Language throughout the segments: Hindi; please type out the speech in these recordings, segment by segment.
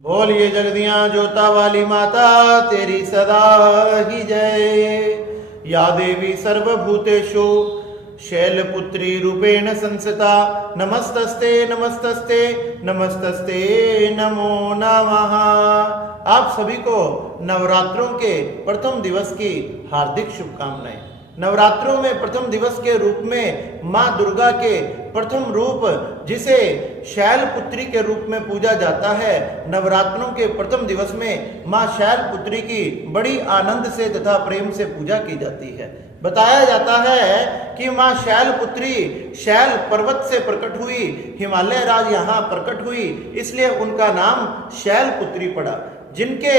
बोलिए जगदियां जोता वाली माता तेरी सदा ही जय। या देवी सर्वभूतेषु शैलपुत्री रूपेण संस्थिता नमस्तस्ते नमस्तस्ते नमस्तस्ते नमो नमः। आप सभी को नवरात्रों के प्रथम दिवस की हार्दिक शुभकामनाएं। नवरात्रों में प्रथम दिवस के रूप में मां दुर्गा के प्रथम रूप जिसे शैलपुत्री के रूप में पूजा जाता है, नवरात्रों के प्रथम दिवस में मां शैलपुत्री की बड़ी आनंद से तथा प्रेम से पूजा की जाती है। बताया जाता है कि मां शैलपुत्री शैल पर्वत से प्रकट हुई, हिमालय राज यहाँ प्रकट हुई, इसलिए उनका नाम शैलपुत्री पड़ा। जिनके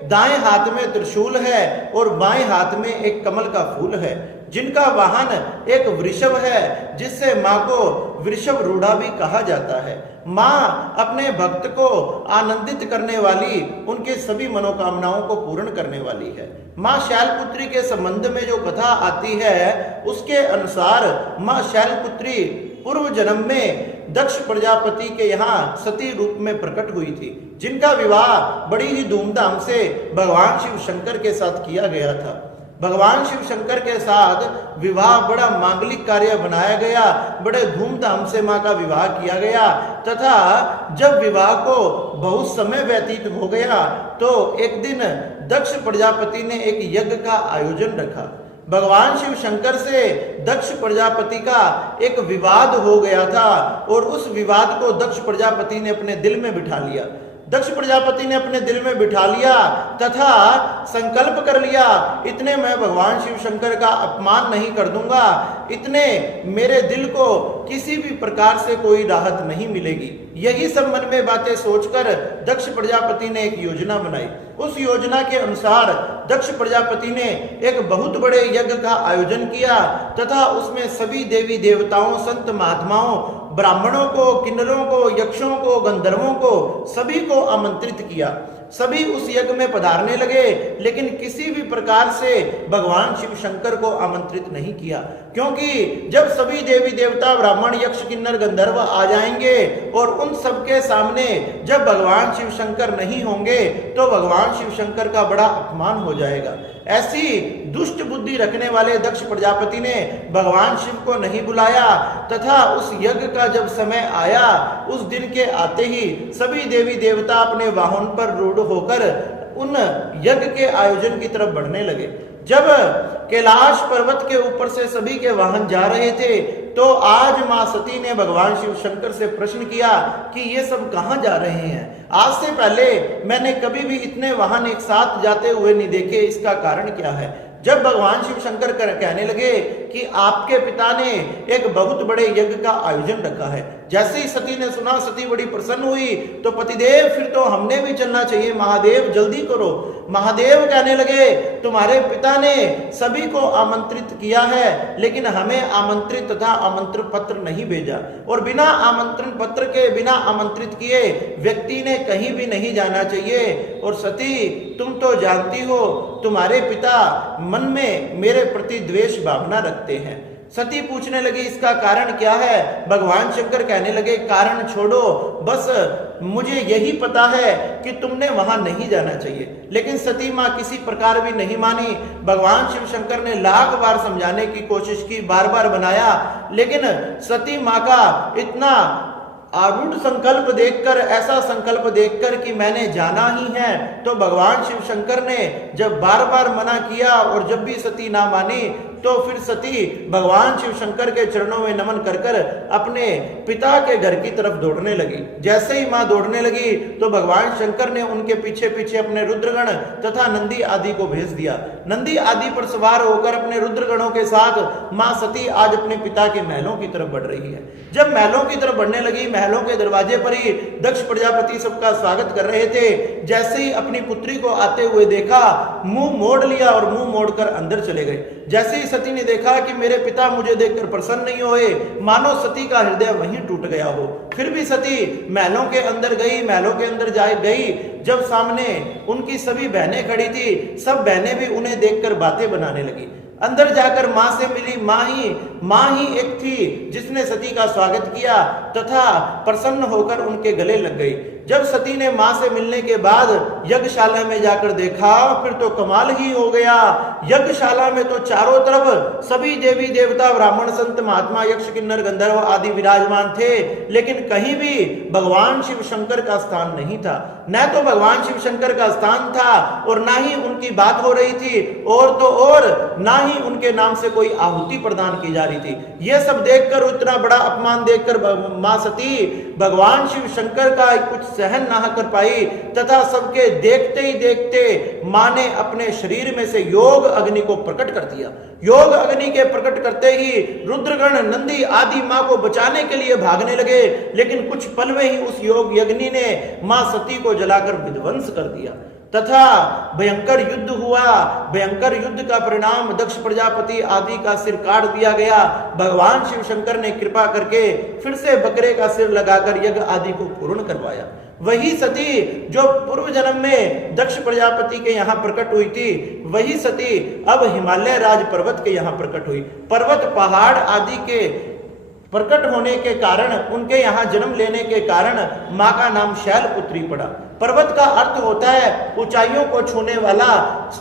दाएं हाथ में त्रिशूल है और बाएं हाथ में एक कमल का फूल है, जिनका वाहन एक वृषभ है, जिससे मां को वृषभ रूढ़ा भी कहा जाता है। मां अपने भक्त को आनंदित करने वाली, उनके सभी मनोकामनाओं को पूर्ण करने वाली है। मां शैलपुत्री के संबंध में जो कथा आती है उसके अनुसार मां शैलपुत्री पूर्व जन्म में दक्ष प्रजापति के यहाँ सती रूप में प्रकट हुई थी, जिनका विवाह बड़ी ही धूमधाम से भगवान शिव शंकर के साथ किया गया था। भगवान शिव शंकर के साथ विवाह बड़ा मांगलिक कार्य बनाया गया, बड़े धूमधाम से मां का विवाह किया गया तथा जब विवाह को बहुत समय व्यतीत हो गया तो एक दिन दक्ष प्रजापति ने एक यज्ञ का आयोजन रखा। भगवान शिव शंकर से दक्ष प्रजापति का एक विवाद हो गया था और उस विवाद को दक्ष प्रजापति ने अपने दिल में बिठा लिया। दक्ष प्रजापति ने अपने दिल में बिठा लिया तथा संकल्प कर लिया, इतने मैं भगवान शिव शंकर का अपमान नहीं कर दूंगा, इतने मेरे दिल को किसी भी प्रकार से कोई राहत नहीं मिलेगी। यही सब मन में बातें सोचकर दक्ष प्रजापति ने एक योजना बनाई। उस योजना के अनुसार दक्ष प्रजापति ने एक बहुत बड़े यज्ञ का आयोजन किया तथा उसमें सभी देवी देवताओं, संत महात्माओं, ब्राह्मणों को, किन्नरों को, यक्षों को, गंधर्वों को, सभी को आमंत्रित किया। सभी उस यज्ञ में पधारने लगे, लेकिन किसी भी प्रकार से भगवान शिव शंकर को आमंत्रित नहीं किया, क्योंकि जब सभी देवी देवता, ब्राह्मण, यक्ष, किन्नर, गंधर्व आ जाएंगे और उन सबके सामने जब भगवान शिव शंकर नहीं होंगे तो भगवान शिव शंकर का बड़ा अपमान हो जाएगा। ऐसी दुष्ट बुद्धि रखने वाले दक्ष प्रजापति ने भगवान शिव को नहीं बुलाया तथा उस यज्ञ का जब समय आया, उस दिन के आते ही सभी देवी देवता अपने वाहन पर रूढ़ होकर उन यज्ञ के आयोजन की तरफ बढ़ने लगे। जब कैलाश पर्वत के ऊपर से सभी के वाहन जा रहे थे तो आज मां सती ने भगवान शिव शंकर से प्रश्न किया कि ये सब कहां जा रहे हैं? आज से पहले मैंने कभी भी इतने वाहन एक साथ जाते हुए नहीं देखे, इसका कारण क्या है? जब भगवान शिव शंकर कहने लगे कि आपके पिता ने एक बहुत बड़े यज्ञ का आयोजन रखा है, जैसे ही सती ने सुना, सती बड़ी प्रसन्न हुई तो पतिदेव फिर तो हमने भी चलना चाहिए, महादेव जल्दी करो। महादेव कहने लगे तुम्हारे पिता ने सभी को आमंत्रित किया है, लेकिन हमें आमंत्रित तथा आमंत्रण पत्र नहीं भेजा, और बिना आमंत्रण पत्र के, बिना आमंत्रित किए व्यक्ति ने कहीं भी नहीं जाना चाहिए। और सती तुम तो जानती हो तुम्हारे पिता मन में मेरे प्रति द्वेष भावना रखते हैं। सती पूछने लगी इसका कारण क्या है? भगवान शंकर कहने लगे कारण छोड़ो, बस मुझे यही पता है कि तुमने वहां नहीं जाना चाहिए। लेकिन सती मां किसी प्रकार भी नहीं मानी। भगवान शिव शंकर ने लाख बार समझाने की कोशिश की, बार बार बनाया, लेकिन सती मां का इतना आरूढ़ संकल्प देखकर, ऐसा संकल्प देखकर कि मैंने जाना ही है, तो भगवान शिव शंकर ने जब बार बार मना किया और जब भी सती ना मानी तो फिर सती भगवान शिव शंकर के चरणों में नमन कर कर अपने पिता के घर की तरफ दौड़ने लगी। जैसे ही मां दौड़ने लगी तो भगवान शंकर ने उनके पीछे पीछे अपने रुद्रगण तथा नंदी आदि को भेज दिया। नंदी आदि पर सवार होकर अपने रुद्रगणों के साथ मां सती आज अपने पिता के महलों की तरफ बढ़ रही है। जब महलों की तरफ बढ़ने लगी, महलों के दरवाजे पर ही दक्ष प्रजापति सबका स्वागत कर रहे थे। जैसे ही अपनी पुत्री को आते हुए देखा, मुंह मोड़ लिया और मुंह मोड़कर अंदर चले गए। जैसे ही सती ने देखा कि मेरे पिता मुझे देखकर प्रसन्न नहीं हुए, मानो सती का हृदय वहीं टूट गया हो, फिर भी सती महलों के अंदर गई। महलों के अंदर जा गई, जब सामने उनकी सभी बहनें खड़ी थी, सब बहनें भी उन्हें देखकर बातें बनाने लगी। अंदर जाकर मां से मिली। मां ही एक थी जिसने सती का स्वागत किया तथा प्रसन्न होकर उनके गले लग गई। जब सती ने मां से मिलने के बाद यज्ञशाला में जाकर देखा फिर तो कमाल ही हो गया। यज्ञशाला में तो चारों तरफ सभी देवी देवता, ब्राह्मण, संत, महात्मा, यक्ष, किन्नर, गंधर्व आदि विराजमान थे, लेकिन कहीं भी भगवान शिव शंकर का स्थान नहीं था। न तो भगवान शिव शंकर का स्थान था और ना ही उनकी बात हो रही थी, और तो और ना ही उनके नाम से कोई आहुति प्रदान की जा रही थी। यह सब देखकर, इतना बड़ा अपमान देखकर मां सती भगवान शिव शंकर का कुछ सहन ना कर पाई तथा सबके देखते ही देखते मां ने अपने शरीर में से योग अग्नि को प्रकट कर दिया। योग अग्नि के प्रकट करते ही रुद्रगण, नंदी आदि मां को बचाने के लिए भागने लगे, लेकिन कुछ पल में ही उस योग अग्नि ने मां सती को जलाकर विध्वंस कर दिया तथा भयंकर युद्ध हुआ। भयंकर युद्ध का परिणाम दक्ष प्रजापति आदि का सिर काट दिया गया। भगवान शिव शंकर ने कृपा करके फिर से बकरे का सिर लगाकर यज्ञ आदि को पूर्ण करवाया। वही सती जो पूर्व जन्म में दक्ष प्रजापति के यहाँ प्रकट हुई थी, वही सती अब हिमालय राज पर्वत के यहाँ प्रकट हुई। पर्वत, पहाड़ आदि के प्रकट होने के कारण, उनके यहाँ जन्म लेने के कारण माँ का नाम शैलपुत्री पड़ा। पर्वत का अर्थ होता है ऊंचाइयों को छूने वाला,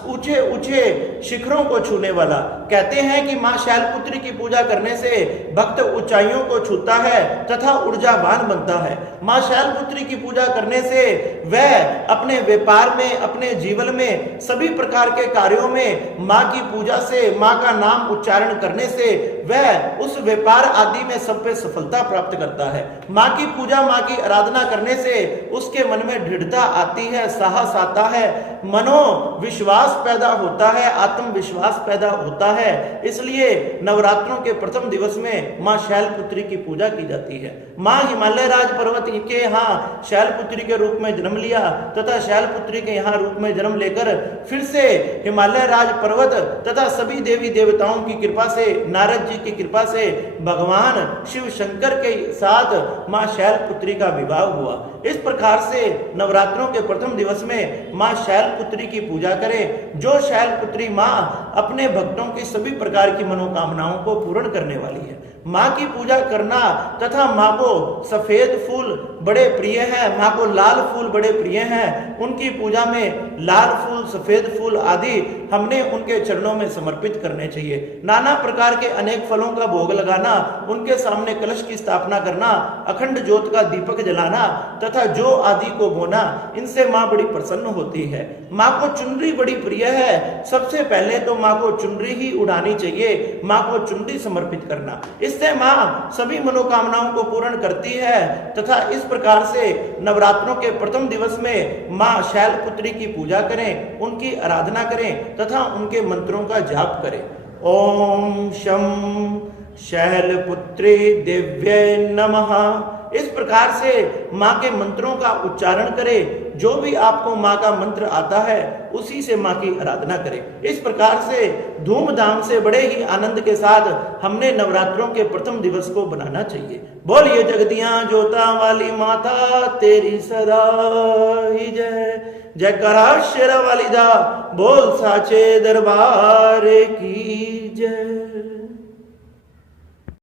ऊंचे ऊंचे शिखरों को छूने वाला। कहते हैं कि मां शैलपुत्री की पूजा करने से भक्त ऊंचाइयों को छूता है तथा ऊर्जावान बनता है। मां शैलपुत्री की पूजा करने से वह अपने व्यापार में, अपने जीवन में, सभी प्रकार के कार्यों में मां की पूजा से, मां का नाम उच्चारण करने से वह उस व्यापार आदि में सब पे सफलता प्राप्त करता है। मां की पूजा, मां की आराधना करने से उसके मन में दृढ़ता आती है, साहस आता है, मनोविश्वास पैदा होता है, आत्मविश्वास पैदा होता है। इसलिए नवरात्रों के प्रथम दिवस में मां शैलपुत्री की पूजा की जाती है। मां हिमालय राज पर्वत के यहाँ शैलपुत्री के रूप में जन्म लिया तथा शैलपुत्री के यहाँ रूप में जन्म लेकर फिर से हिमालय राज पर्वत तथा सभी देवी देवताओं की कृपा से, नारद जी की कृपा से भगवान शिव शंकर के साथ मां शैलपुत्री का विवाह हुआ। इस प्रकार से नवरात्रों के प्रथम दिवस में मां शैलपुत्री की पूजा करें। जो शैलपुत्री मां अपने भक्तों की सभी प्रकार की मनोकामनाओं को पूर्ण करने वाली है। मां की पूजा करना तथा मां को सफेद फूल बड़े प्रिय हैं, मां को लाल फूल बड़े प्रिय हैं। उनकी पूजा में लाल फूल, सफेद फूल आदि हमने उनके चरणों में समर्पित करने चाहिए। नाना प्रकार के अनेक फलों का भोग लगाना, उनके सामने कलश की स्थापना करना, अखंड ज्योत का दीपक जलाना तथा जो आदि को बोना, इनसे मां बड़ी प्रसन्न होती है। मां को चुनरी बड़ी प्रिय है। सबसे पहले तो मां को चुनरी ही उड़ानी चाहिए, मां को चुनरी समर्पित करना, इससे मां सभी मनोकामनाओं को पूर्ण करती है। तथा इस प्रकार से नवरात्रों के प्रथम दिवस में मां शैलपुत्री की पूजा करें, उनकी आराधना करें तथा उनके मंत्रों का जाप करें। ओम शं शैलपुत्री दिव्ये नमः। इस प्रकार से मां के मंत्रों का उच्चारण करें। जो भी आपको मां का मंत्र आता है उसी से मां की आराधना करें। इस प्रकार से धूमधाम से, बड़े ही आनंद के साथ हमने नवरात्रों के प्रथम दिवस को बनाना चाहिए। बोलिए जगतियां जोता वाली माता तेरी सदा ही जय। जयकारा शेरा वाली दा, बोल साचे दरबार की जय।